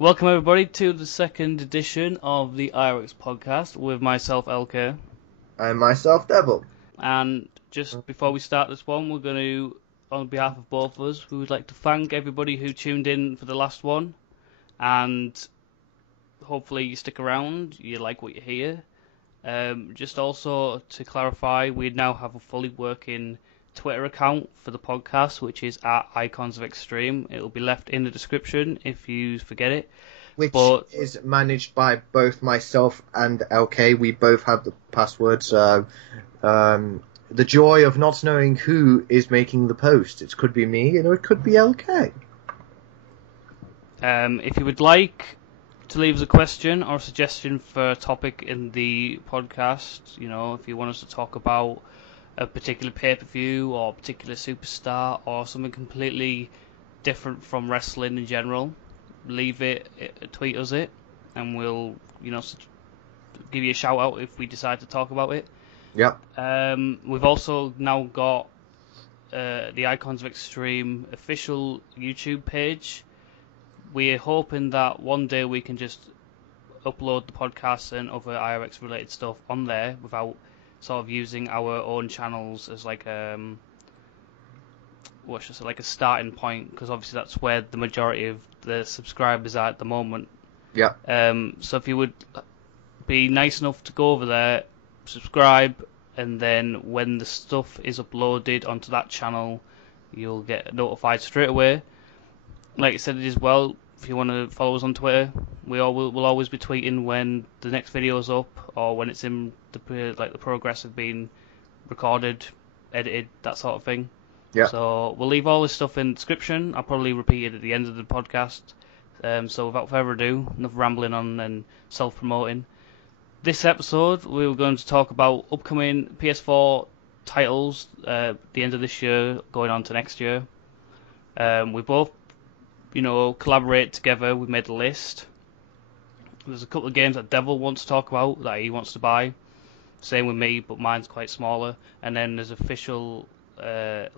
Welcome everybody to the second edition of the IOX podcast with myself, LK. And myself, Devil. And just before we start this one, we're going to, on behalf of both of us, we would like to thank everybody who tuned in for the last one. And hopefully you stick around, you like what you hear. Just also to clarify, we now have a fully working Twitter account for the podcast, which is at Icons of Extreme. It will be left in the description if you forget it. Which is managed by both myself and LK. We both have the password, so the joy of not knowing who is making the post. It could be me, or it could be LK. If you would like to leave us a question or a suggestion for a topic in the podcast, if you want us to talk about a particular pay-per-view or a particular superstar or something completely different from wrestling in general, leave it, tweet us it, and we'll, give you a shout out if we decide to talk about it. Yep. We've also now got the Icons of Extreme official YouTube page. We're hoping that one day we can just upload the podcasts and other IOX related stuff on there without sort of using our own channels as like like a starting point, because obviously that's where the majority of the subscribers are at the moment. Yeah. So if you would be nice enough to go over there, subscribe, and then when the stuff is uploaded onto that channel, you'll get notified straight away. Like I said as well, if you want to follow us on Twitter, we'll always be tweeting when the next video's up or when it's in the progress of being recorded, edited, that sort of thing. Yeah. So we'll leave all this stuff in the description. I'll probably repeat it at the end of the podcast. So without further ado, enough rambling on and self-promoting. This episode, we're going to talk about upcoming PS4 titles at the end of this year, going on to next year. We both, collaborate together. We've made a list. There's a couple of games that Devil wants to talk about that he wants to buy. Same with me, but mine's quite smaller. And then there's official, a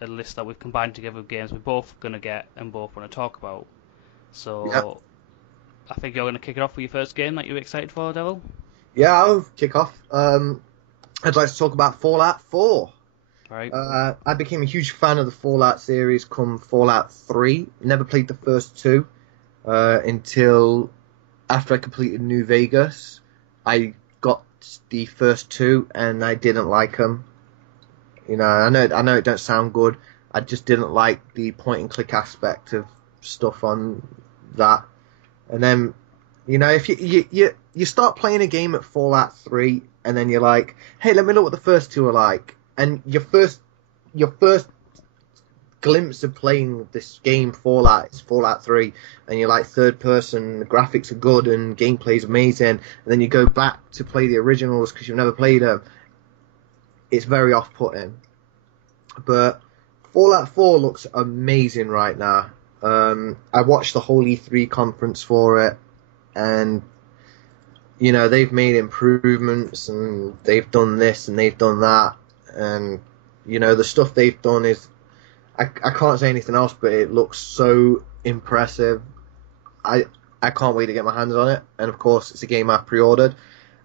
list that we've combined together of games we're both going to get and both want to talk about. So, Yep. I think you're going to kick it off with your first game that you're excited for, Devil? Yeah, I'll kick off. I'd like to talk about Fallout 4. Right. I became a huge fan of the Fallout series come Fallout 3. Never played the first two until after I completed New Vegas. I got the first two and I didn't like them. I know it don't sound good. I just didn't like the point and click aspect of stuff on that. And then, if you start playing a game at Fallout 3 and then you're like, hey, let me look what the first two are like. And your first glimpse of playing this game, Fallout, is Fallout 3, and you're like third person, the graphics are good and gameplay's amazing, and then you go back to play the originals because you've never played them. It's very off-putting. But Fallout 4 looks amazing right now. I watched the whole E3 conference for it, and they've made improvements and they've done this and they've done that. And, the stuff they've done is, I can't say anything else, but it looks so impressive. I can't wait to get my hands on it. And, of course, it's a game I pre-ordered.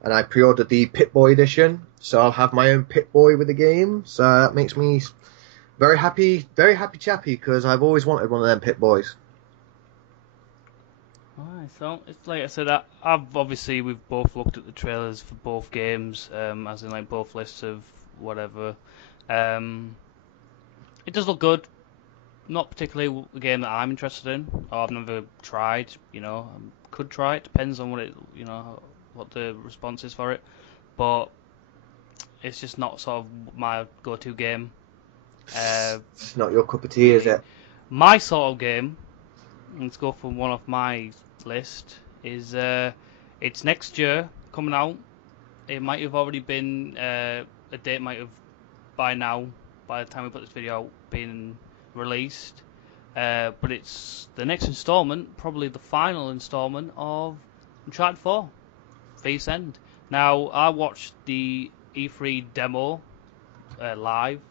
And I pre-ordered the Pip-Boy edition, so I'll have my own Pip-Boy with the game. So that makes me very happy chappy, because I've always wanted one of them Pip-Boys. Alright, so it's like I said, we've both looked at the trailers for both games, as in like both lists of whatever. It does look good. Not particularly a game that I'm interested in, or I've never tried. Could try it. Depends on what the response is for it. But it's just not sort of my go-to game. It's not your cup of tea, is it? My sort of game, let's go from one off my list, is it's next year coming out. It might have already been, a date might have by the time we put this video out, been released. But it's the next installment, probably the final installment of Uncharted 4, Thief's End. Now, I watched the E3 demo live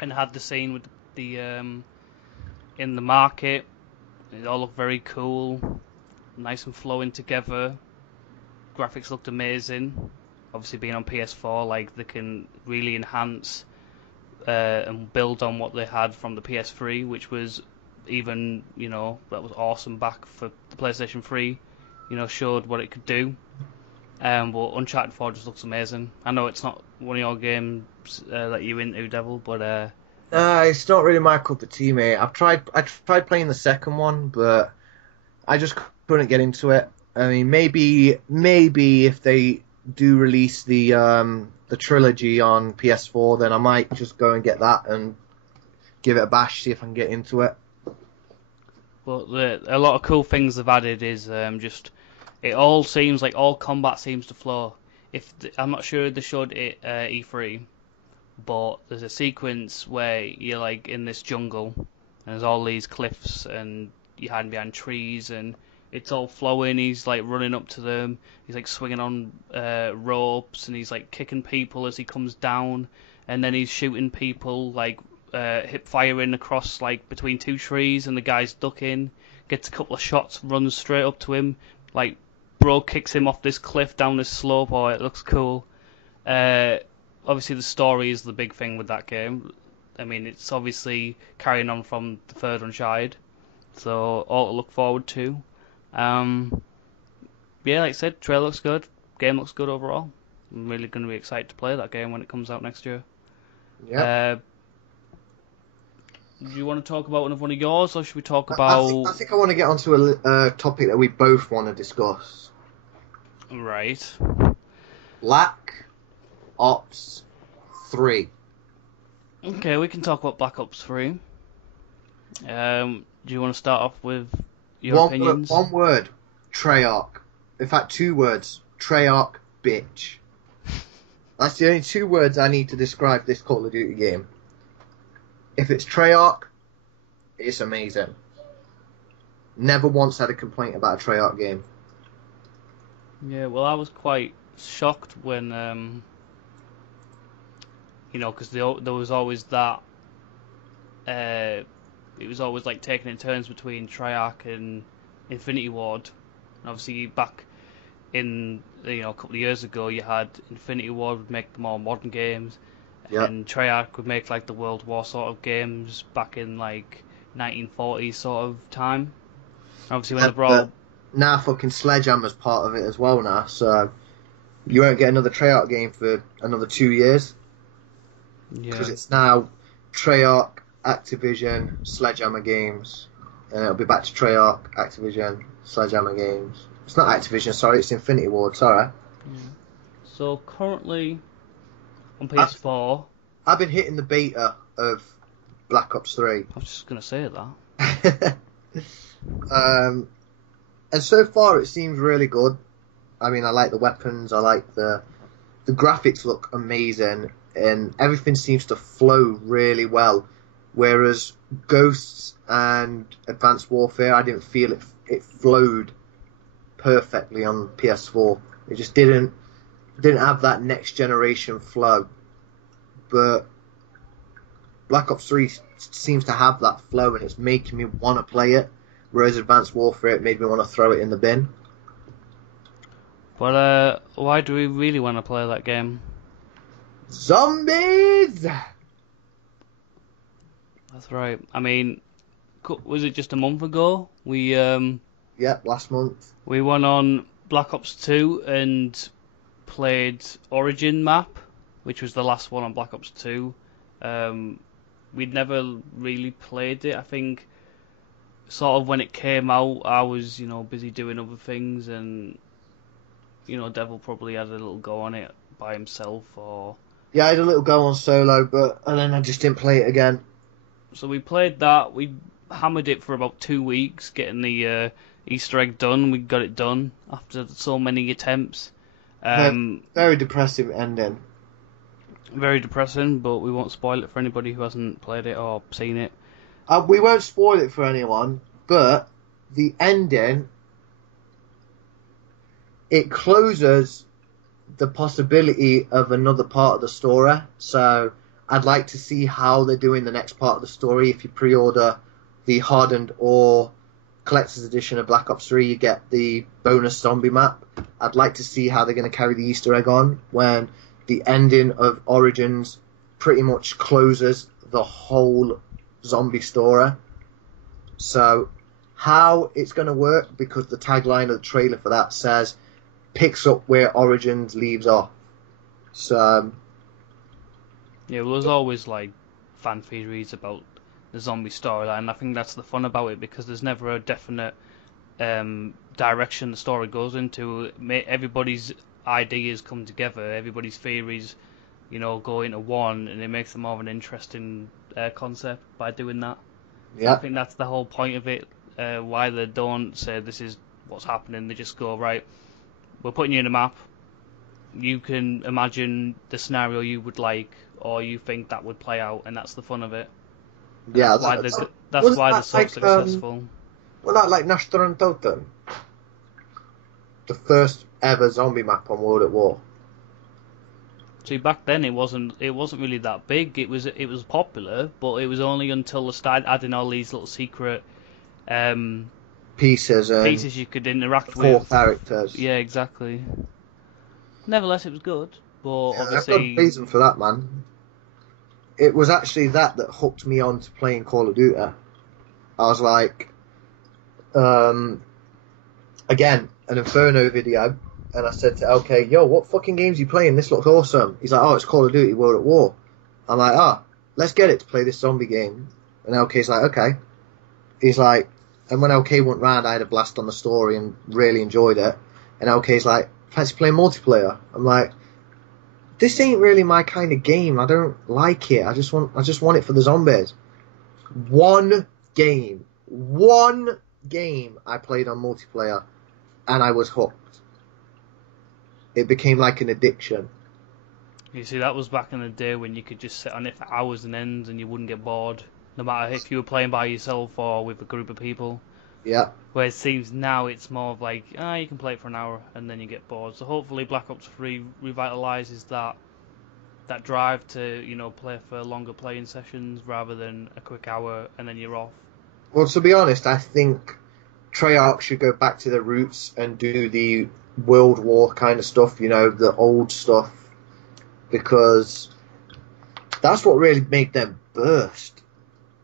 and had the scene with the in the market It all looked very cool, nice and flowing together. Graphics looked amazing. Obviously, being on PS4, like they can really enhance and build on what they had from the PS3, which was even, that was awesome back for the PlayStation 3. Showed what it could do. But Uncharted 4 just looks amazing. I know it's not one of your games that you're into, Devil, but it's not really my cup of tea, mate. I tried playing the second one, but I just couldn't get into it. I mean, maybe if they do release the trilogy on PS4, then I might just go and get that and give it a bash, see if I can get into it. But a lot of cool things they've added is just it all seems like all combat seems to flow. I'm not sure they showed it E3, but there's a sequence where you're like in this jungle and there's all these cliffs and you're hiding behind trees and it's all flowing. He's like running up to them. He's like swinging on ropes and he's like kicking people as he comes down, and then he's shooting people like hip firing across like between two trees, and the guy's ducking, gets a couple of shots, runs straight up to him, like bro kicks him off this cliff down this slope. Oh, it looks cool. Obviously the story is the big thing with that game. I mean, it's obviously carrying on from the third Uncharted, so all to look forward to. Yeah, like I said, trailer looks good, game looks good overall. I'm really going to be excited to play that game when it comes out next year. Yeah. Do you want to talk about one of yours, or should we talk about... I think I want to get onto a topic that we both want to discuss. Right. Black Ops 3. Okay, we can talk about Black Ops 3. Do you want to start off with your opinions? One word, Treyarch. In fact, 2 words, Treyarch bitch. That's the only 2 words I need to describe this Call of Duty game. If it's Treyarch, it's amazing. Never once had a complaint about a Treyarch game. Yeah, well, I was quite shocked when, because there was always that. It was always like taking in turns between Treyarch and Infinity Ward. And obviously, back in a couple of years ago, you had Infinity Ward would make the more modern games. Yep. And Treyarch would make like the World War sort of games back in like 1940s sort of time. Obviously, when they brought now fucking Sledgehammer's part of it as well now, so you won't get another Treyarch game for another 2 years. Yeah. Because it's now Treyarch, Activision, Sledgehammer games, and it'll be back to Treyarch, Activision, Sledgehammer games. It's not Activision, sorry, it's Infinity Ward, sorry. Yeah. So currently on PS4, I've been hitting the beta of Black Ops 3. I was just going to say that. And so far it seems really good. I mean, I like the weapons, I like the graphics look amazing, and everything seems to flow really well. Whereas Ghosts and Advanced Warfare, I didn't feel it flowed perfectly on PS4. It just didn't have that next generation flow. But Black Ops 3 seems to have that flow, and it's making me want to play it. Whereas Advanced Warfare, it made me want to throw it in the bin. But why do we really want to play that game? Zombies! That's right. I mean, was it just a month ago? Yeah, last month. We went on Black Ops 2 and played Origin map, which was the last one on Black Ops 2. We'd never really played it. I think sort of when it came out, I was, busy doing other things, and, Devil probably had a little go on it by himself, or... Yeah, I had a little go on solo, and then I just didn't play it again. So we played that, we hammered it for about 2 weeks, getting the Easter egg done. We got it done after so many attempts. Very depressing ending. Very depressing, but we won't spoil it for anybody who hasn't played it or seen it. We won't spoil it for anyone, but the ending, it closes the possibility of another part of the story. So I'd like to see how they're doing the next part of the story if you pre-order the Hardened or collector's edition of Black Ops 3, you get the bonus zombie map. I'd like to see how they're going to carry the Easter egg on when the ending of Origins pretty much closes the whole zombie story. So how it's going to work, because the tagline of the trailer for that says picks up where Origins leaves off. So yeah, well, there's always like fan theories about the zombie storyline. I think that's the fun about it, because there's never a definite direction the story goes into. Everybody's ideas come together, everybody's theories, go into one, and it makes them more of an interesting concept by doing that. yeah, I think that's the whole point of it. Why they don't say this is what's happening, they just go, right, we're putting you in a map. You can imagine the scenario you would like, or you think that would play out, and that's the fun of it. And yeah. that's why they're so successful. Well, not like Nashtaran Totem, the first ever zombie map on World at War. See, back then it wasn't really that big. It was popular, but it was only until they started adding all these little secret Pieces you could interact four with. characters. Yeah, exactly. Nevertheless, it was good, but Yeah, obviously I've got a reason for that, man. It was actually that hooked me on to playing Call of Duty. I was like, again, an Inferno video, and I said to LK, yo, what fucking games are you playing? This looks awesome. He's like, oh, it's Call of Duty World at War. I'm like, let's get it to play this zombie game. And LK's like, okay. He's like, and when LK went round, I had a blast on the story and really enjoyed it. And LK's like, fancy playing multiplayer? I'm like, this ain't really my kind of game. I don't like it. I just want it for the zombies. One game I played on multiplayer, and I was hooked. It became like an addiction. you see, that was back in the day when you could just sit on it for hours and ends and you wouldn't get bored, no matter if you were playing by yourself or with a group of people. Yeah. Where it seems now it's more of like, you can play it for an hour and then you get bored. So hopefully Black Ops 3 revitalizes that drive to, play for longer playing sessions rather than a quick hour and then you're off. Well, to be honest, I think Treyarch should go back to their roots and do the World War kind of stuff, the old stuff, because that's what really made them burst.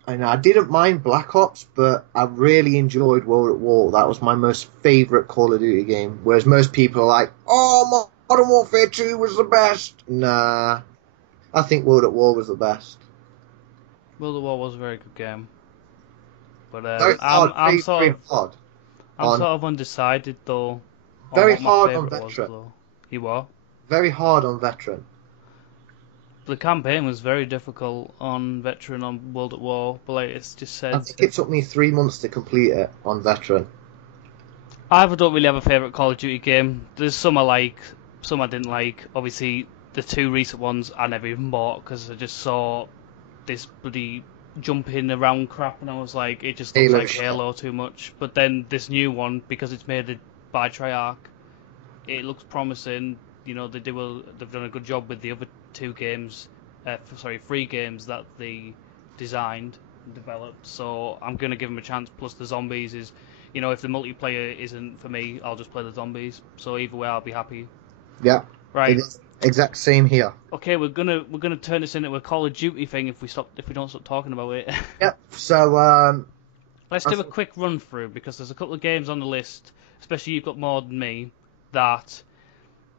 And I didn't mind Black Ops, but I really enjoyed World at War. That was my most favourite Call of Duty game. Whereas most people are like, oh, Modern Warfare 2 was the best. Nah, I think World at War was the best. World at War was a very good game. But I'm sort of undecided though. Very hard on Veteran. You what? Very hard on Veteran. The campaign was very difficult on Veteran on World at War, but like it's just said. I think it took me 3 months to complete it on Veteran. I don't really have a favourite Call of Duty game. There's some I like, some I didn't like. Obviously, the two recent ones I never even bought because I just saw this bloody jumping around crap and I was like, it just looks like Halo too much. But then this new one, because it's made by Treyarch, it looks promising. They've done a good job with the other three games that they designed and developed. So I'm gonna give them a chance. Plus the zombies is, if the multiplayer isn't for me, I'll just play the zombies. So either way, I'll be happy. Yeah. Right. Exact same here. Okay, we're gonna turn this into a Call of Duty thing if we don't stop talking about it. Yep. So let's do a quick run through because there's a couple of games on the list, especially you've got more than me, that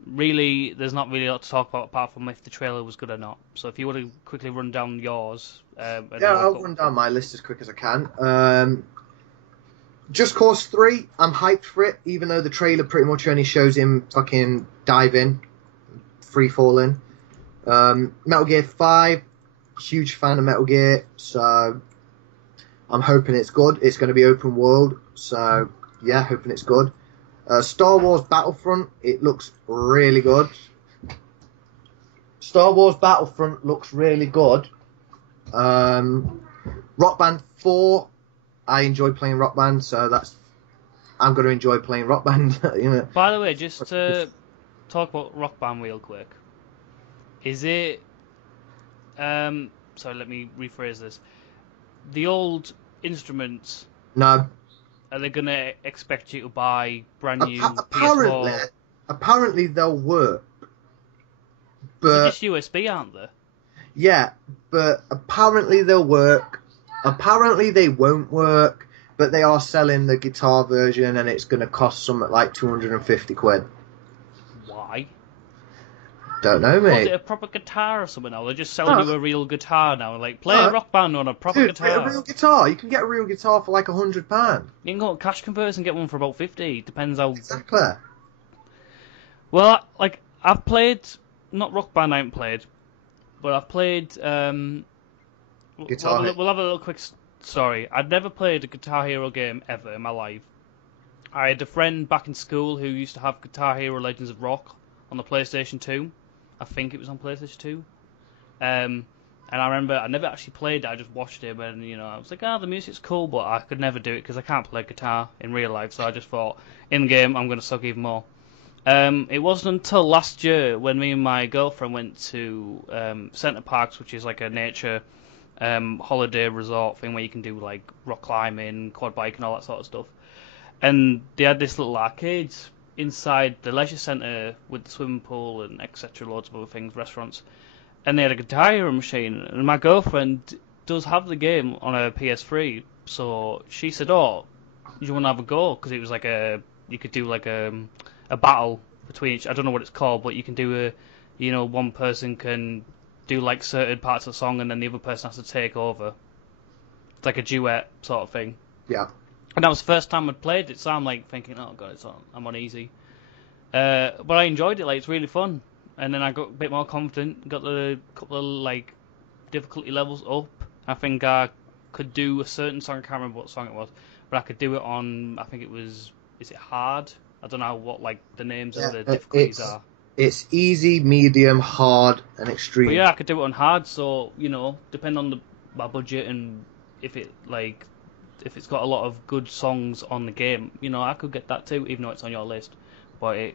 really there's not really a lot to talk about apart from if the trailer was good or not. So if you want to quickly run down yours. I'll run down my list as quick as I can. Just Cause 3, I'm hyped for it, even though the trailer pretty much only shows him fucking diving, free falling. Metal Gear 5, huge fan of Metal Gear, so I'm hoping it's good. It's going to be open world, so yeah, hoping it's good. Star Wars Battlefront, it looks really good. Star Wars Battlefront looks really good. Rock Band 4, I enjoy playing Rock Band, so I'm going to enjoy playing Rock Band. By the way, just to talk about Rock Band real quick, is it? Sorry, let me rephrase this. The old instruments. No. are they gonna expect you to buy brand new Apparently, PS4? apparently they'll work, They're but just USB, aren't they? yeah, but apparently they'll work. Apparently they won't work, but they are selling the guitar version, and it's going to cost something like 250 quid. Why? Don't know, Was mate. it a proper guitar or something? Now they're just selling No, you a real guitar now. Like play a no. Rock Band on a proper Dude, guitar. a real guitar. You can get a real guitar for like £100. You can go to Cash Converters and get one for about 50. Depends how. Exactly. Well, like I've played, not Rock Band. I haven't played, but I've played. Guitar Hero. We'll have a little quick story. I'd never played a Guitar Hero game ever in my life. I had a friend back in school who used to have Guitar Hero Legends of Rock on the PlayStation 2. I think it was on PlayStation 2. And I remember I never actually played it. I just watched him, and I was like, the music's cool, but I could never do it because I can't play guitar in real life. So I just thought, in game, I'm going to suck even more. It wasn't until last year when me and my girlfriend went to Centre Parks, which is like a nature holiday resort thing where you can do like rock climbing, quad bike, and all that sort of stuff. And they had this little arcade inside the leisure centre with the swimming pool and etc. Loads of other things, restaurants. And they had a Guitar Hero machine. And my girlfriend does have the game on her PS3, so she said, "Oh, do you want to have a go?" Because it was like you could do like a battle between each. I don't know what it's called, but you can do one person can do like certain parts of the song, and then the other person has to take over. It's like a duet sort of thing. Yeah. And that was the first time I'd played it, so I'm like thinking, oh god, I'm on easy. But I enjoyed it, like it's really fun. And then I got a bit more confident, got the couple of like difficulty levels up. I think I could do a certain song, I can't remember what song it was, but I could do it on, I think it was, is it hard? I don't know what like the names of the difficulties are. It's easy, medium, hard, and extreme. But yeah, I could do it on hard, so depending on my budget and if it's got a lot of good songs on the game, I could get that too, even though it's on your list. But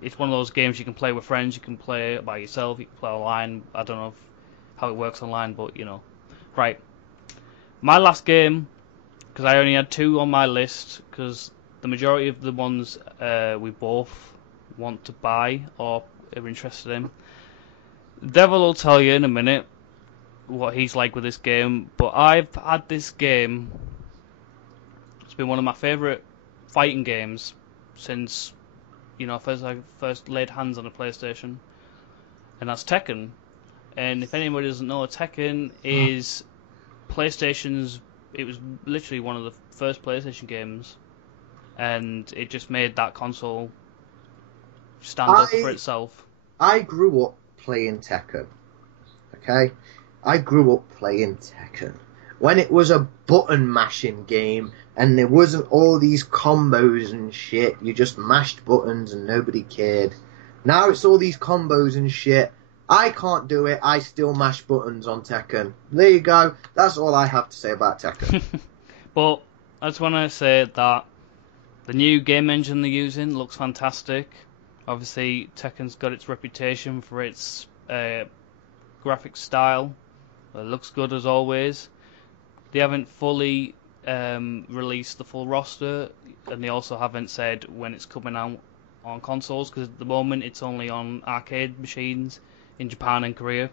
it's one of those games you can play with friends, you can play it by yourself, you can play online. I don't know how it works online, but Right. My last game, because I only had 2 on my list, because the majority of the ones we both want to buy or are interested in. Devil will tell you in a minute what he's like with this game, but I've had this game. It's been one of my favourite fighting games since I first laid hands on a PlayStation, and that's Tekken. And if anybody doesn't know, Tekken is PlayStation's. It was literally one of the first PlayStation games, and it just made that console stand up for itself. I grew up playing Tekken. Okay? I grew up playing Tekken. When it was a button mashing game and there wasn't all these combos and shit, you just mashed buttons and nobody cared. Now it's all these combos and shit. I can't do it, I still mash buttons on Tekken. There you go. That's all I have to say about Tekken. But I just want to say that the new game engine they're using looks fantastic. Obviously, Tekken's got its reputation for its graphic style. It looks good as always. They haven't fully released the full roster, and they also haven't said when it's coming out on consoles, because at the moment it's only on arcade machines in Japan and Korea.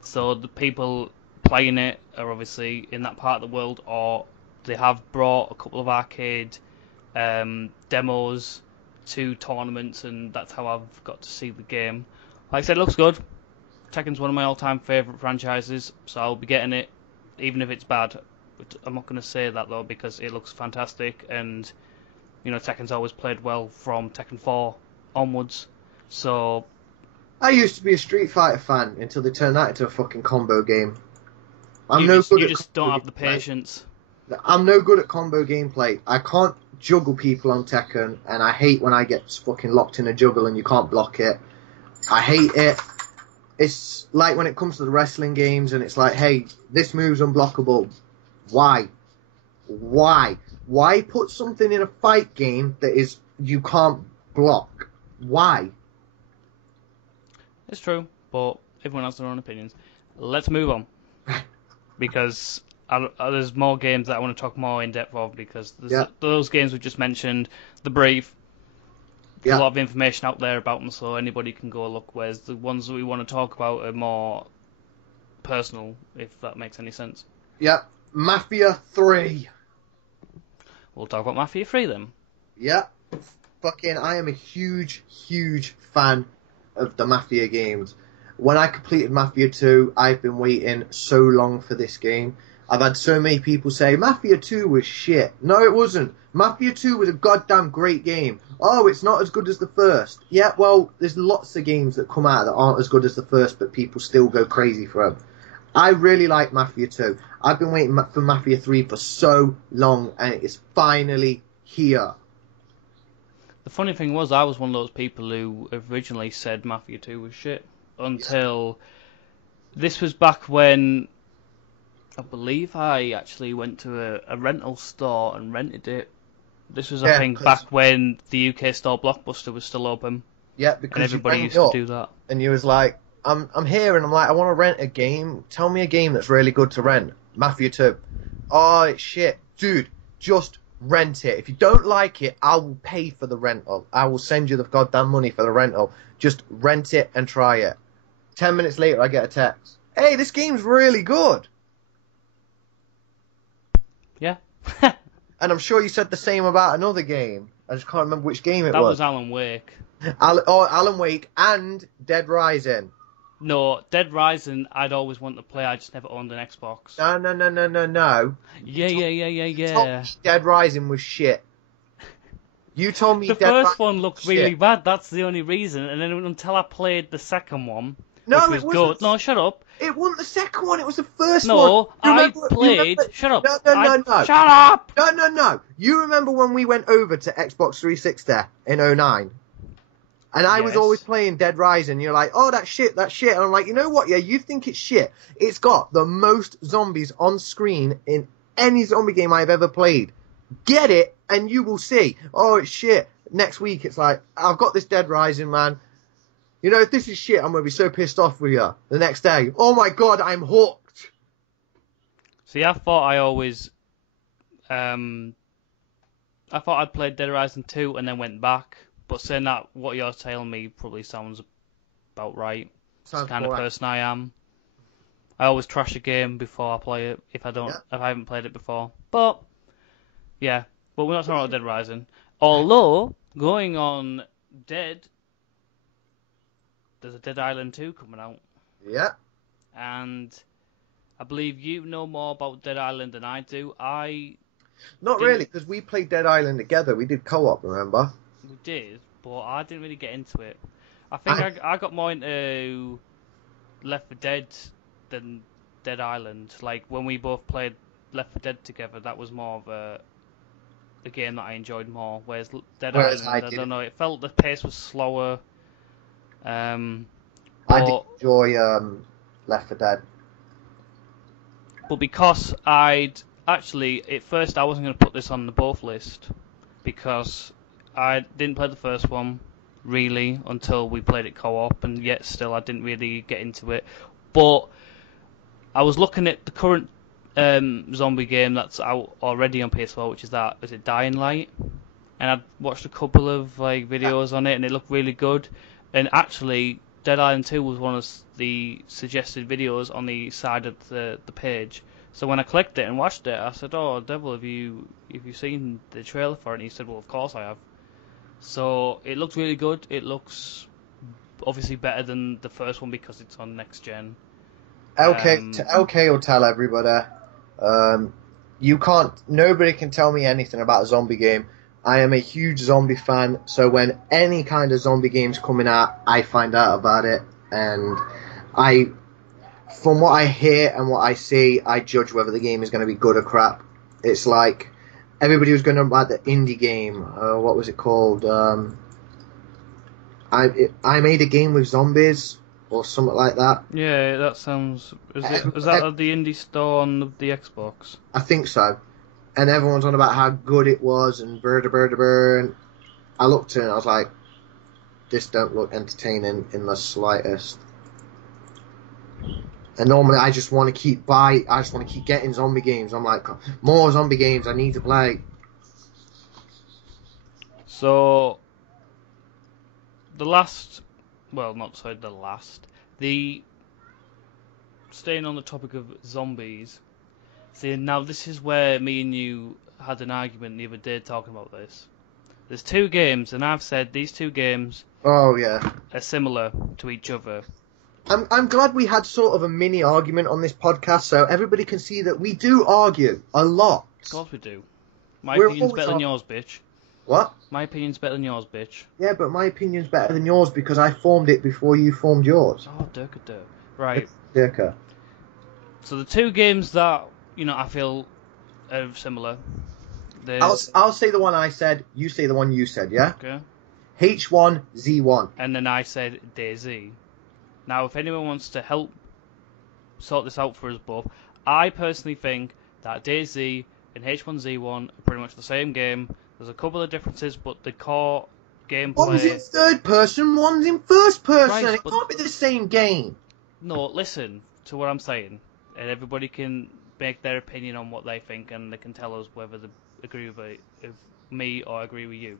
So the people playing it are obviously in that part of the world, or they have brought a couple of arcade demos to tournaments, and that's how I've got to see the game. Like I said, it looks good. Tekken's one of my all-time favourite franchises, so I'll be getting it, even if it's bad. But I'm not going to say that though, because it looks fantastic, and Tekken's always played well from Tekken 4 onwards. So I used to be a Street Fighter fan until they turned that into a fucking combo game. you just don't have the patience. I'm no good at combo gameplay. I can't juggle people on Tekken, and I hate when I get fucking locked in a juggle and you can't block it. I hate it. It's like when it comes to the wrestling games and it's like, hey, this move's unblockable. Why? Why put something in a fight game that is you can't block? Why? It's true, but everyone has their own opinions. Let's move on. Because there's more games that I want to talk more in depth of because there's Yeah. those games we just mentioned, the brief. There's Yeah. a lot of information out there about them, so anybody can go look. Whereas the ones that we want to talk about are more personal, if that makes any sense. Yeah. Mafia 3. We'll talk about Mafia 3 then. Yeah. I am a huge, huge fan of the Mafia games. When I completed Mafia 2, I've been waiting so long for this game. I've had so many people say, Mafia 2 was shit. No, it wasn't. Mafia 2 was a goddamn great game. Oh, it's not as good as the first. Yeah, well, there's lots of games that come out that aren't as good as the first, but people still go crazy for them. I really like Mafia 2. I've been waiting for Mafia 3 for so long, and it is finally here. The funny thing was, I was one of those people who originally said Mafia 2 was shit until this was back when I believe I actually went to a rental store and rented it. This was, I think, back when the UK store Blockbuster was still open. Yeah, because and everybody used to do that. And you was like, I'm here and I'm like, I want to rent a game. Tell me a game that's really good to rent. Mafia 2. Oh, it's shit. Dude, just rent it. If you don't like it, I will pay for the rental. I will send you the goddamn money for the rental. Just rent it and try it. 10 minutes later, I get a text. Hey, this game's really good. Yeah. And I'm sure you said the same about another game. I just can't remember which game it was. That was Alan Wake. Alan Wake and Dead Rising. No, Dead Rising I'd always want to play, I just never owned an Xbox. No. Yeah. Dead Rising was shit. You told me the first one looked really bad, that's the only reason, and then until I played the second one, which was good. No, shut up. It wasn't the second one, it was the first one. No, I played... Shut up. No. Shut up! No. You remember when we went over to Xbox 360 in 2009? And I was always playing Dead Rising. You're like, oh, that's shit. And I'm like, you know what? Yeah, you think it's shit. It's got the most zombies on screen in any zombie game I've ever played. Get it, and you will see. Oh, it's shit. Next week, it's like, I've got this Dead Rising, man. You know, if this is shit, I'm going to be so pissed off with you. The next day, oh my god, I'm hooked. See, I thought I'd played Dead Rising 2 and then went back. But saying that, what you're telling me probably sounds about right. It's the kind of person I am. I always trash a game before I play it if I haven't played it before. But we're not talking about Dead Rising. Although going on Dead, there's a Dead Island 2 coming out. Yeah. And I believe you know more about Dead Island than I do. Not really, because we played Dead Island together. We did co-op, remember? We did, but I didn't really get into it. I think I got more into Left 4 Dead than Dead Island. Like, when we both played Left 4 Dead together, that was more of a game that I enjoyed more. Whereas Dead Island, I don't know, it felt the pace was slower. I did enjoy Left 4 Dead. But because at first I wasn't going to put this on the both list, because I didn't play the first one, really, until we played it co-op, and yet still I didn't really get into it. But I was looking at the current zombie game that's out already on PS4, which is it Dying Light? And I'd watched a couple of videos on it, and it looked really good. And actually, Dead Island 2 was one of the suggested videos on the side of the page. So when I clicked it and watched it, I said, "Oh, Devil, have you seen the trailer for it?" And he said, "Well, of course I have." So it looks really good. It looks obviously better than the first one because it's on next gen. LK will tell everybody. Nobody can tell me anything about a zombie game. I am a huge zombie fan, so when any kind of zombie game's coming out, I find out about it, and from what I hear and what I see, I judge whether the game is going to be good or crap. It's like everybody was going on about the indie game. What was it called? I made a game with zombies or something like that. Yeah, that sounds. Is that at the indie store on the Xbox? I think so. And everyone's on about how good it was and and I looked at it and I was like, this don't look entertaining in the slightest. And normally I just want to I just want to keep getting zombie games. I'm like, more zombie games I need to play. So the last, well, not sorry, the last, the staying on the topic of zombies. See, now this is where me and you had an argument the other day talking about this. There's two games, and I've said these two games Oh yeah. are similar to each other. I'm glad we had sort of a mini argument on this podcast, so everybody can see that we do argue a lot. Of course we do. My We're opinion's always better than yours, bitch. What? My opinion's better than yours, bitch. Yeah, but my opinion's better than yours because I formed it before you formed yours. Oh, Durka Durk. Right. Dirka. So the two games that, I feel are similar. I'll say the one I said, you say the one you said, yeah? Okay. H1Z1. And then I said DayZ. Now, if anyone wants to help sort this out for us both, I personally think that DayZ and H1Z1 are pretty much the same game. There's a couple of differences, but the core gameplay... One's in third person, one's in first person. Right, it can't be the same game. No, listen to what I'm saying, and everybody can make their opinion on what they think, and they can tell us whether they agree with me or agree with you.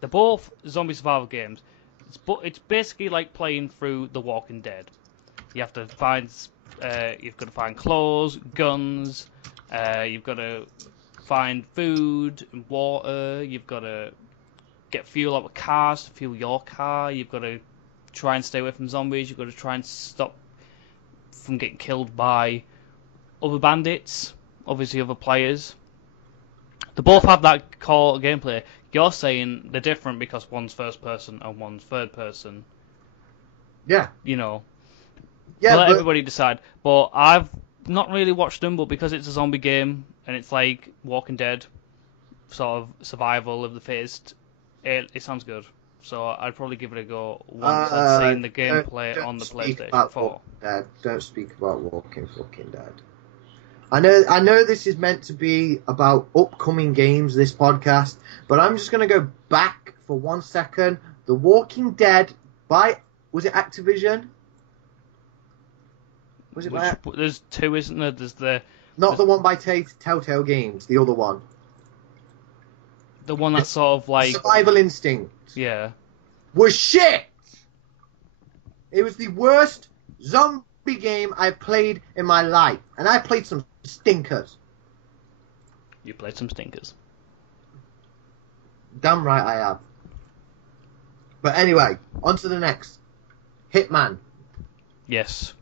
They're both zombie survival games. It's basically like playing through The Walking Dead. You have to find, you've got to find clothes, guns. You've got to find food and water. You've got to get fuel out of cars to fuel your car. You've got to try and stay away from zombies. You've got to try and stop from getting killed by other bandits, obviously other players. They both have that core gameplay. You're saying they're different because one's first person and one's third person. Yeah. Yeah, let but everybody decide. But I've not really watched them, but because it's a zombie game and it's like Walking Dead, sort of survival of the fittest, it sounds good. So I'd probably give it a go once I'd seen the gameplay don't on the speak PlayStation about 4. Walking Dead. Don't speak about Walking fucking Dead. I know this is meant to be about upcoming games, this podcast, but I'm just going to go back for 1 second. The Walking Dead was it Activision? Was it There's two, isn't there? Not the one by Telltale Games, the other one. The one that's sort of like... Survival Instinct. Yeah. Was shit! It was the worst zombie game I've played in my life. And I played some stinkers. You played some stinkers. Damn right I have. But anyway, on to the next. Hitman. Yes.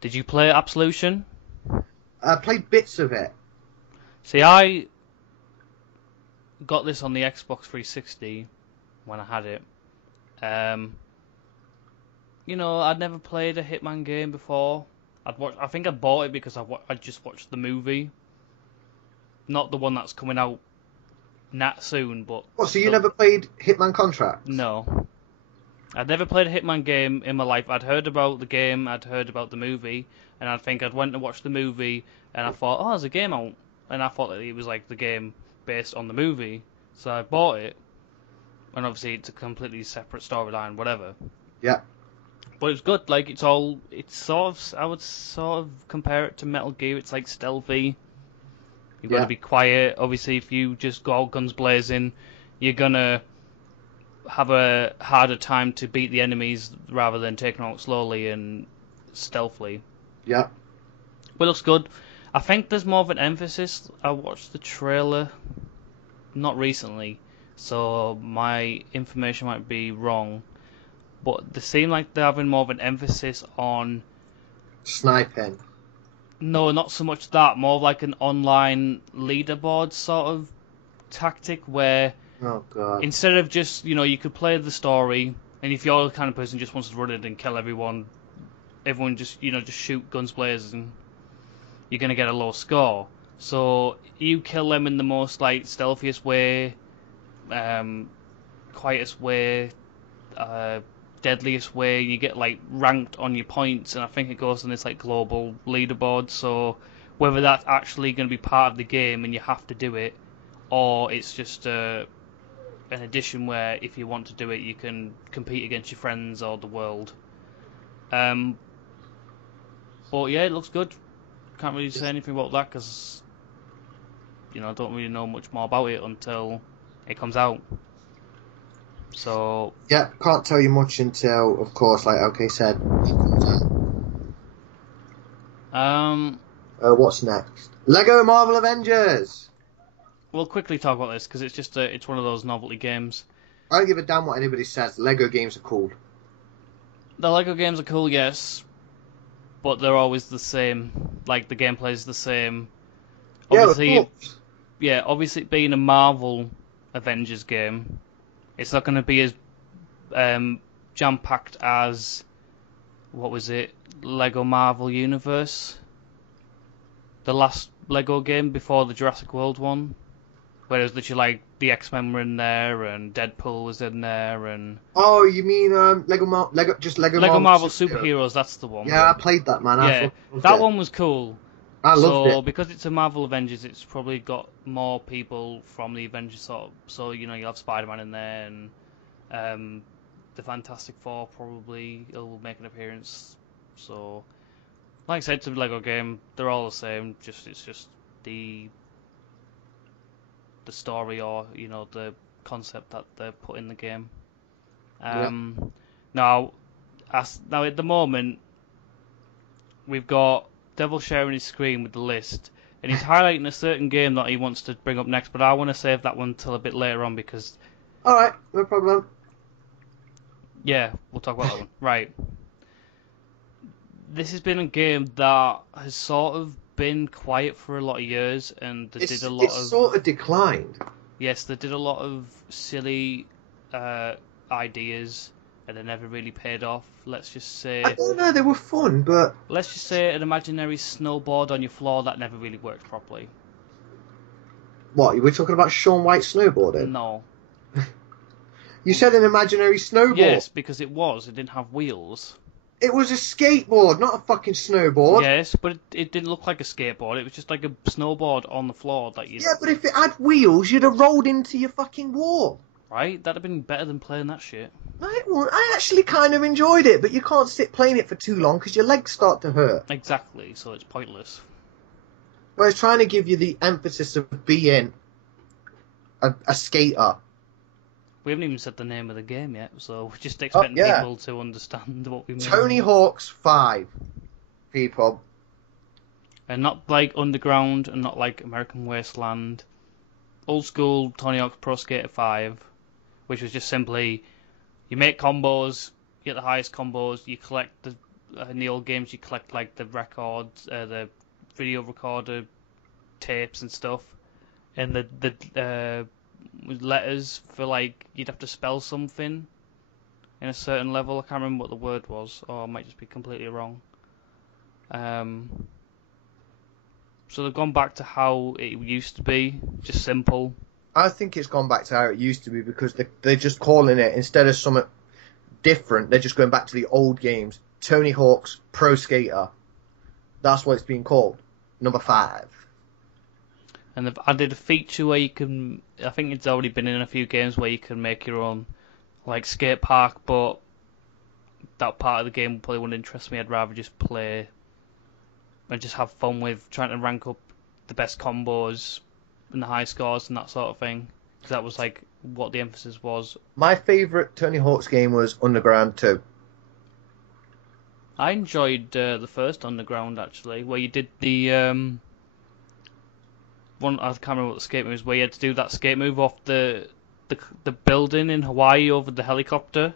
Did you play Absolution? I played bits of it. See, I got this on the Xbox 360 when I had it. I'd never played a Hitman game before. I think I bought it because I just watched the movie. Not the one that's coming out soon, but... What, so you never played Hitman Contract? No. I'd never played a Hitman game in my life. I'd heard about the game, I'd heard about the movie, and I think I'd went to watch the movie, and I thought, oh, there's a game out. And I thought that it was like the game based on the movie. So I bought it. And obviously it's a completely separate storyline, whatever. Yeah. But it's good, like, it's sort of, I would sort of compare it to Metal Gear. It's like stealthy. You've got to be quiet. Obviously, if you just go out guns blazing, you're gonna have a harder time to beat the enemies rather than taking them out slowly and stealthily. Yeah. But it looks good. I think there's more of an emphasis. I watched the trailer not recently, so my information might be wrong. But they seem like they're having more of an emphasis on... sniping. No, not so much that. More of like an online leaderboard sort of tactic where... Oh, God. Instead of just, you could play the story, and if you're the kind of person who just wants to run in and kill everyone just, just shoot guns blazing, you're going to get a low score. So you kill them in the most, like, stealthiest way, quietest way, deadliest way. You get, like, ranked on your points, and I think it goes on this, like, global leaderboard. So whether that's actually going to be part of the game and you have to do it, or it's just an addition where if you want to do it, you can compete against your friends or the world. But yeah, it looks good. Can't really say anything about that because I don't really know much more about it until it comes out. So Yeah, can't tell you much until, of course, like OK said, it comes out. What's next? Lego Marvel Avengers. we'll quickly talk about this because it's one of those novelty games. I don't give a damn what anybody says. Lego games are cool. The Lego games are cool, yes, but they're always the same. Like the gameplay is the same. Yeah, Obviously, of course. obviously being a Marvel Avengers game, it's not going to be as jam-packed as, what was it, Lego Marvel Universe? The last Lego game before the Jurassic World one? Where it was literally like the X-Men were in there, and Deadpool was in there, and... Oh, you mean Lego Lego Marvel Superheroes, that's the one. Yeah, I played that, man. Yeah, that one was cool. I loved it. So, because it's a Marvel Avengers, it's probably got more people from the Avengers sort of... So, you'll have Spider-Man in there, and the Fantastic Four probably will make an appearance. So, like I said, it's a Lego game. They're all the same. It's just the story or the concept that they put in the game. Now at the moment we've got Devil sharing his screen with the list, and he's highlighting a certain game that he wants to bring up next, but I want to save that one till a bit later on because... Alright, no problem. Yeah, we'll talk about that one. Right. This has been a game that has sort of been quiet for a lot of years, and they did a lot of... It's sort of declined. Yes, they did a lot of silly ideas, and they never really paid off. Let's just say... I don't know, they were fun, but... Let's just say an imaginary snowboard on your floor that never really worked properly. What, we're talking about Shaun White snowboarding? No. You said an imaginary snowboard? Yes, because it didn't have wheels. It was a skateboard, not a fucking snowboard. Yes, but it didn't look like a skateboard. It was just like a snowboard on the floor that you... Yeah, but if it had wheels, you'd have rolled into your fucking wall. Right? That'd have been better than playing that shit. I actually kind of enjoyed it, but you can't sit playing it for too long because your legs start to hurt. Exactly, so it's pointless. But I was trying to give you the emphasis of being a skater. We haven't even said the name of the game yet, so we're just expecting people to understand what we mean. Tony Hawk's 5, people. And not like Underground, and not like American Wasteland. Old school Tony Hawk's Pro Skater 5, which was just simply, you make combos, you get the highest combos, you collect in the old games you collect like the records, the video recorder tapes and stuff, and the letters for like you'd have to spell something in a certain level. I can't remember what the word was, or I might just be completely wrong. So they've gone back to how it used to be, just simple. I think it's gone back to how it used to be because they're just calling it, instead of something different, they're just going back to the old games. Tony Hawk's Pro Skater. That's what it's being called. Number 5. And they've added a feature where you can... I think it's already been in a few games where you can make your own like skate park, but that part of the game probably wouldn't interest me. I'd rather just play and just have fun with trying to rank up the best combos and the high scores and that sort of thing. Because that was like what the emphasis was. My favourite Tony Hawk's game was Underground 2. I enjoyed the first Underground actually, where you did the one. I can't remember what the skate move was, where you had to do that skate move off the building in Hawaii over the helicopter.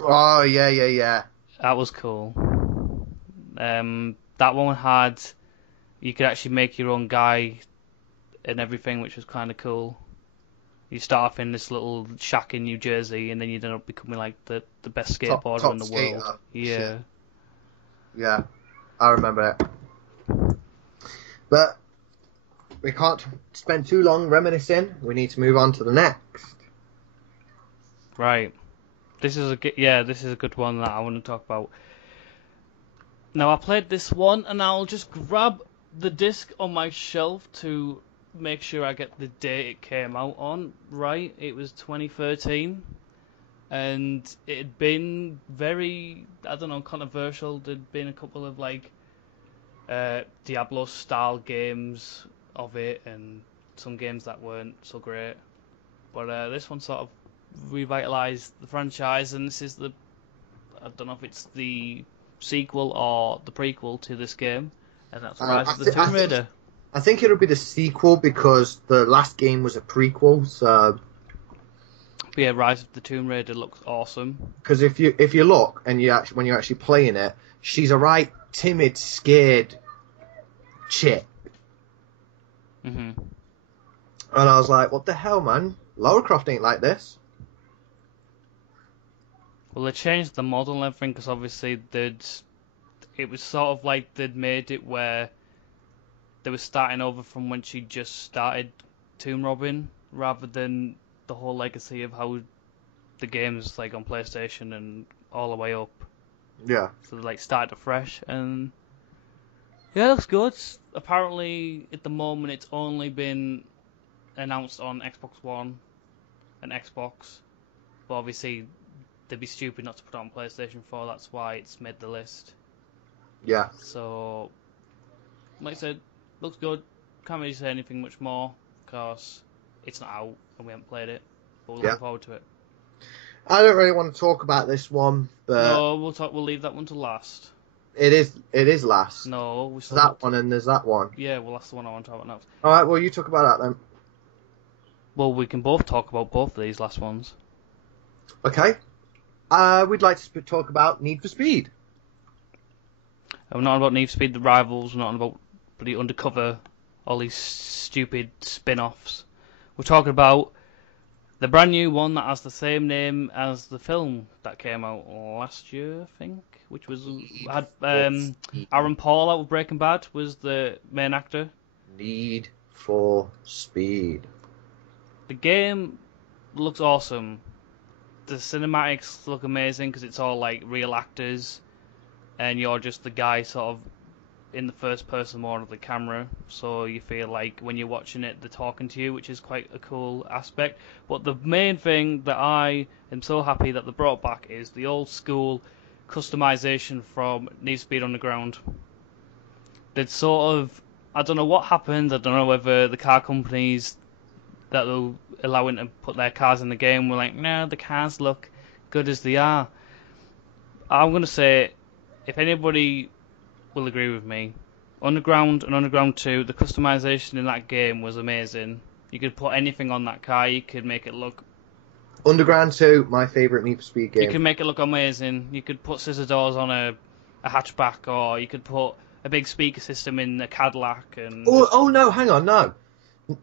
Oh yeah. That was cool. That one had, you could actually make your own guy and everything, which was kind of cool. You start off in this little shack in New Jersey, and then you end up becoming like the best skateboarder top in the skater. world. Yeah. Shit. Yeah, I remember it. But we can't spend too long reminiscing. We need to move on to the next. Right. This is a good one that I want to talk about. Now I played this one, and I'll just grab the disc on my shelf to make sure I get the date it came out on right. It was 2013. and it had been very, I don't know, controversial. There'd been a couple of like Diablo style games of it, and some games that weren't so great. But this one sort of revitalized the franchise, and this is the, I don't know if it's the sequel or the prequel to this game, and that's Rise of the Tomb Raider. I think it'll be the sequel because the last game was a prequel. So, but yeah, Rise of the Tomb Raider looks awesome. Because if you look and when you're actually playing it, she's a right timid, scared chick. Mhm. And I was like, what the hell, man? Lara Croft ain't like this. Well, they changed the model and everything because obviously it was sort of like they'd made it where they were starting over from when she just started tomb robbing, rather than the whole legacy of how the game's like on PlayStation and all the way up. Yeah. So they like started afresh, and yeah, it looks good. Apparently, at the moment, it's only been announced on Xbox One and Xbox, but obviously they'd be stupid not to put it on PlayStation 4. That's why it's made the list. Yeah. So, like I said, looks good. Can't really say anything much more because it's not out and we haven't played it. But we're looking forward to it. I don't really want to talk about this one, but no, we'll leave that one to last. It is last. No, we still that one and there's that one. Yeah, well that's the one I want to talk about next. All right, well you talk about that then. Well, we can both talk about both of these last ones. Okay. We'd like to talk about Need for Speed. We're not on about Need for Speed: The Rivals. We're not on about bloody Undercover. All these stupid spin-offs. We're talking about the brand new one that has the same name as the film that came out last year, I think, which was had Aaron Paul out of Breaking Bad was the main actor. Need for Speed. The game looks awesome. The cinematics look amazing because it's all like real actors, and you're just the guy sort of in the first person mode of the camera, so you feel like when you're watching it they're talking to you, which is quite a cool aspect. But the main thing that I am so happy that they brought back is the old school customization from Need for Speed Underground. They'd sort of, I don't know what happened, I don't know whether the car companies that they're allowing to put their cars in the game were like, no, the cars look good as they are. I'm going to say, if anybody will agree with me, Underground and Underground 2, the customization in that game was amazing. You could put anything on that car, you could make it look... Underground 2, my favourite Need for Speed game. You could make it look amazing. You could put scissor doors on a hatchback, or you could put a big speaker system in a Cadillac. And oh no, hang on, no.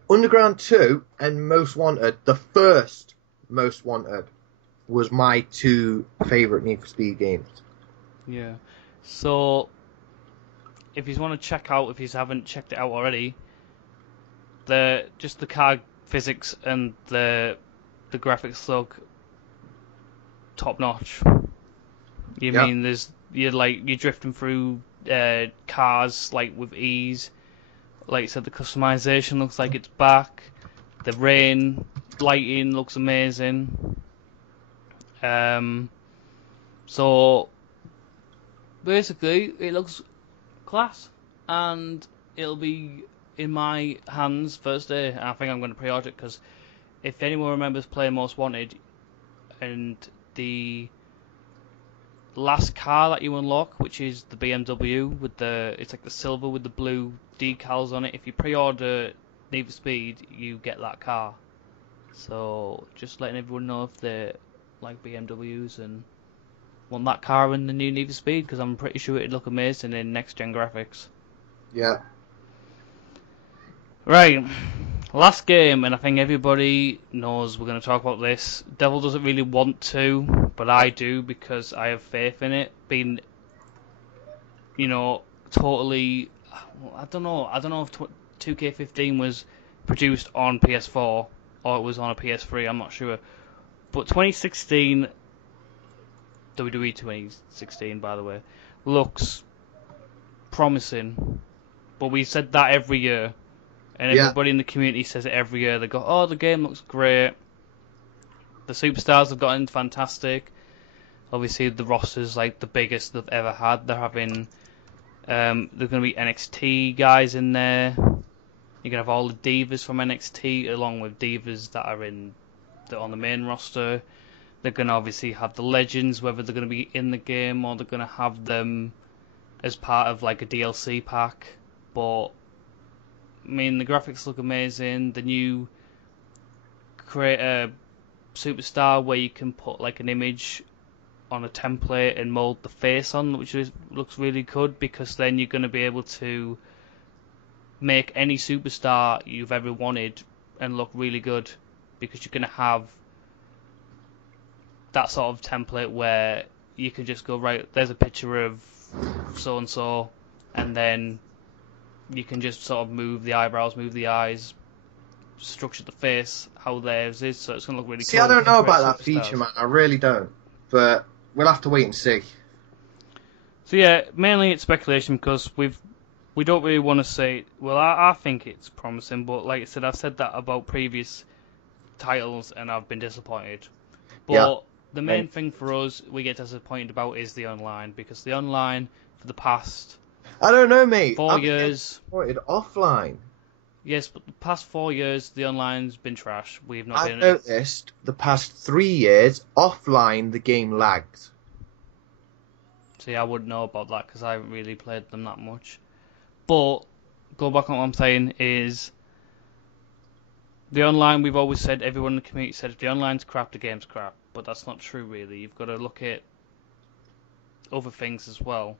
Underground 2 and Most Wanted, the first Most Wanted, was my two favourite Need for Speed games. Yeah. So, if you want to check out, if you haven't checked it out already, just the car physics and the graphics look top notch. Mean you're drifting through cars like with ease. Like I said, the customization looks like it's back. The rain lighting looks amazing. So basically, it looks class, and it'll be in my hands first day. I think I'm going to pre-order it because if anyone remembers playing Most Wanted, and the last car that you unlock, which is the BMW with it's like the silver with the blue decals on it. If you pre-order Need for Speed, you get that car. So just letting everyone know if they like BMWs and want that car in the new Need for Speed, because I'm pretty sure it'd look amazing in next-gen graphics. Yeah. Right, last game, and I think everybody knows we're going to talk about this. Devil doesn't really want to, but I do because I have faith in it being, totally. I don't know if 2K15 was produced on PS4 or it was on a PS3. I'm not sure, but 2016. WWE 2016, by the way, looks promising, but we said that every year, and everybody in the community says it every year. They go, "Oh, the game looks great," The superstars have gotten fantastic. Obviously, the roster's like the biggest they've ever had. They're having there's going to be NXT guys in there. You're going to have all the divas from NXT along with divas that are on the main roster. They're going to obviously have the legends, whether they're going to be in the game or they're going to have them as part of like a DLC pack. But I mean, the graphics look amazing. The new create a superstar where you can put like an image on a template and mold the face on, which looks really good, because then you're going to be able to make any superstar you've ever wanted and look really good, because you're going to have that sort of template where you can just go, right, there's a picture of so and so, and then you can just sort of move the eyebrows, move the eyes, structure the face how theirs is, so it's going to look really cool. See, I don't know about that superstars. feature, man. I really don't. But we'll have to wait and see. So yeah, mainly it's speculation, because we don't really want to say. Well, I think it's promising, but like I said, I've said that about previous titles, and I've been disappointed. But Yeah. the main thing for us we get disappointed about is the online, because the online for the past I don't know, mate. 4 years. Disappointed offline. Yes, but the past 4 years the online's been trash. We've not I've been. noticed the past 3 years offline the game lagged. See, I wouldn't know about that because I haven't really played them that much. But go back on what I'm saying is the online. We've always said, everyone in the community said, if the online's crap, the game's crap. But that's not true, really. You've got to look at other things as well.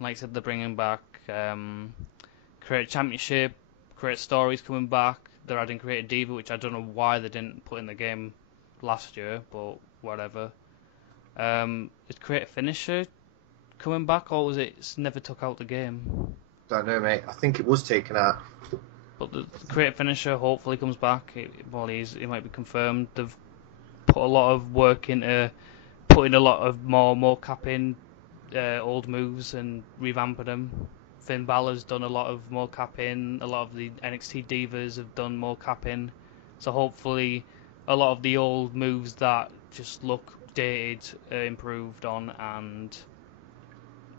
Like I said, they're bringing back Create Championship, Create Stories coming back. They're adding Create Diva, which I don't know why they didn't put in the game last year, but whatever. Is Create Finisher coming back, or was it's never took out the game? Don't know, mate. I think it was taken out. But the Create Finisher hopefully comes back. It might be confirmed. They've put a lot of work into putting a lot of more cap in old moves and revamping them. Finn Balor's done a lot of more cap in. A lot of the NXT divas have done more cap in. So hopefully a lot of the old moves that just look dated are improved on, and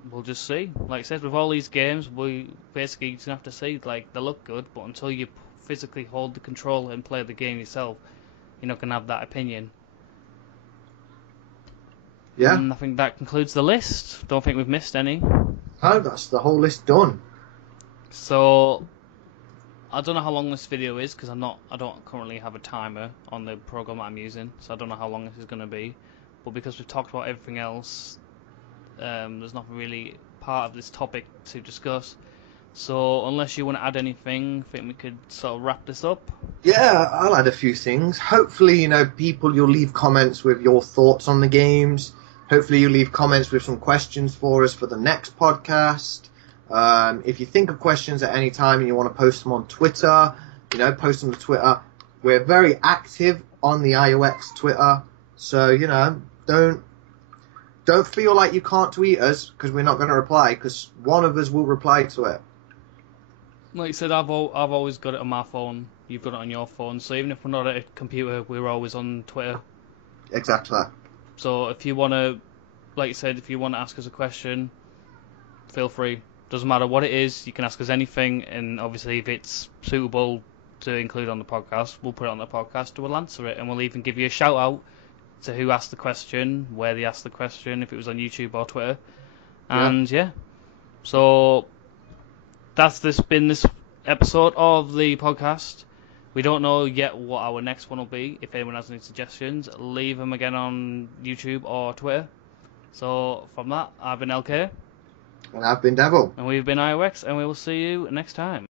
we'll just see. Like I said, with all these games, we basically just have to see. Like, they look good, but until you physically hold the controller and play the game yourself, you're not going to have that opinion. Yeah. And I think that concludes the list. Don't think we've missed any. Oh, that's the whole list done. So I don't know how long this video is, because I don't currently have a timer on the program that I'm using, so I don't know how long this is going to be. But because we've talked about everything else, there's nothing really part of this topic to discuss. So unless you want to add anything, I think we could sort of wrap this up. Yeah, I'll add a few things. Hopefully, you'll leave comments with your thoughts on the games. Hopefully you'll leave comments with some questions for us for the next podcast. If you think of questions at any time and you want to post them on Twitter, post them to Twitter. We're very active on the IOX Twitter. So, don't feel like you can't tweet us, because we're not going to reply, because one of us will reply to it. Like you said, I've always got it on my phone. You've got it on your phone. So even if we're not at a computer, we're always on Twitter. Exactly. So if you want to, like you said, if you want to ask us a question, feel free. Doesn't matter what it is, you can ask us anything, and obviously if it's suitable to include on the podcast, we'll put it on the podcast, we'll answer it, and we'll even give you a shout out to who asked the question, where they asked the question, if it was on YouTube or Twitter. And yeah, so that's been this episode of the podcast. We don't know yet what our next one will be. If anyone has any suggestions, leave them again on YouTube or Twitter. So from that, I've been LK. And I've been Devil. And we've been IOX, and we will see you next time.